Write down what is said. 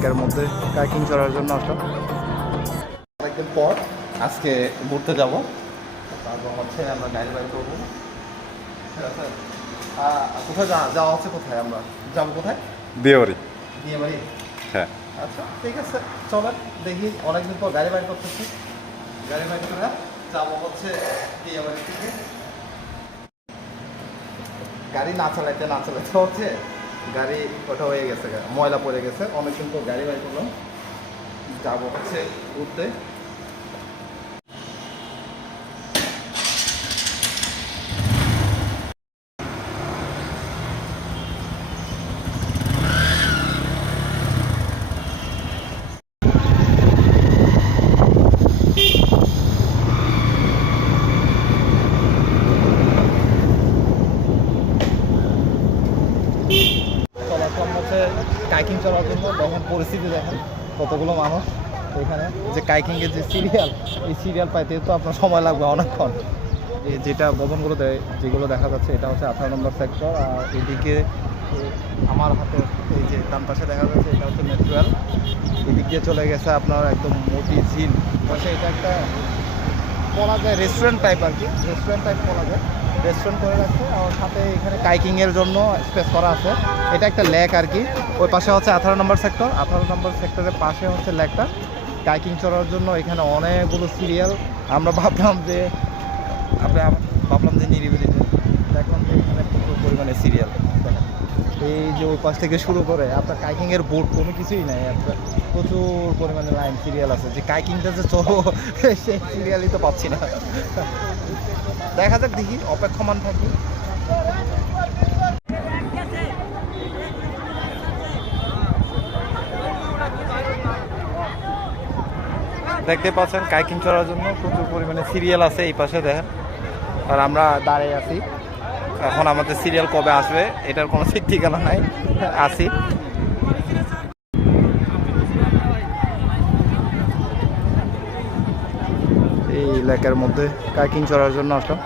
এলাকার মধ্যে কাইকিং চড়ার জন্য আসলাম। অনেকদিন পর আজকে ঘুরতে যাব, তারপর হচ্ছে আমরা গাড়ি বাড়ি করবো। ঠিক আছে, কোথায় যাওয়া হচ্ছে, কোথায় আমরা যাবো, কোথায়? বিয়েবাড়ি। বিয়ে বাড়ি? হ্যাঁ। আচ্ছা ঠিক আছে, চলেন দেখি। অনেকদিন পর গাড়ি বাড়ি করতেছি, গাড়ি বাড়ি করে যাবো হচ্ছে বিয়ে বাড়ি থেকে। গাড়ি না চালাইতে হচ্ছে গাড়ি ওটা হয়ে গেছে, ময়লা পড়ে গেছে। অনেকদিন পর গাড়ি বাড়ি করলাম, যাবো হচ্ছে ঘুরতে। কাইকিং চলার জন্য তখন পরিস্থিতি দেখেন, কতগুলো মানুষ এখানে। যে কাইকিংয়ের যে সিরিয়াল, এই সিরিয়াল পাইতে তো আপনার সময় লাগবে অনেকক্ষণ। যেটা ভবনগুলো যেগুলো দেখা যাচ্ছে এটা হচ্ছে 18 নম্বর সেক্টর। আর এদিকে আমার হাতে এই যে ডান পাশে দেখা যাচ্ছে এটা হচ্ছে মেট্রোয়েল। এদিক দিয়ে চলে গেছে আপনার একদম মতিঝিল পাশে। এটা একটা বলা যায় রেস্টুরেন্ট টাইপ আর কি, রেস্টুরেন্ট টাইপ বলা যায়। রেস্টুরেন্ট করে রাখছে, আর সাথে এখানে কাইকিংয়ের জন্য স্পেস করা আছে। এটা একটা লেক আর কি। ওই পাশে হচ্ছে 18 নম্বর সেক্টর, 18 নম্বর সেক্টরের পাশে হচ্ছে লেকটা। কাইকিং চড়ার জন্য এখানে অনেকগুলো সিরিয়াল। আমরা ভাবলাম যে নিরিবিলিতে দেখলাম যে এখানে প্রচুর পরিমাণে সিরিয়াল। দেখেন এই যে ওই পাশ থেকে শুরু করে আপনার কাইকিংয়ের বোর্ড কোনো কিছুই নাই, আপনার প্রচুর পরিমাণে লাইন সিরিয়াল আছে। যে কাইকিংটা যে চলো সেই সিরিয়ালই তো পাচ্ছি না। দেখা যাক, দেখি, অপেক্ষমান থাকি। দেখতে পাচ্ছেন কাইকিং চড়ার জন্য প্রচুর পরিমাণে সিরিয়াল আছে এই পাশে দেখেন। আর আমরা দাঁড়িয়ে আছি, এখন আমাদের সিরিয়াল কবে আসবে এটার কোনো ঠিক ঠিকানা নাই। আসি এই এলাকার মধ্যে কাইকিং চড়ার জন্য আসলাম।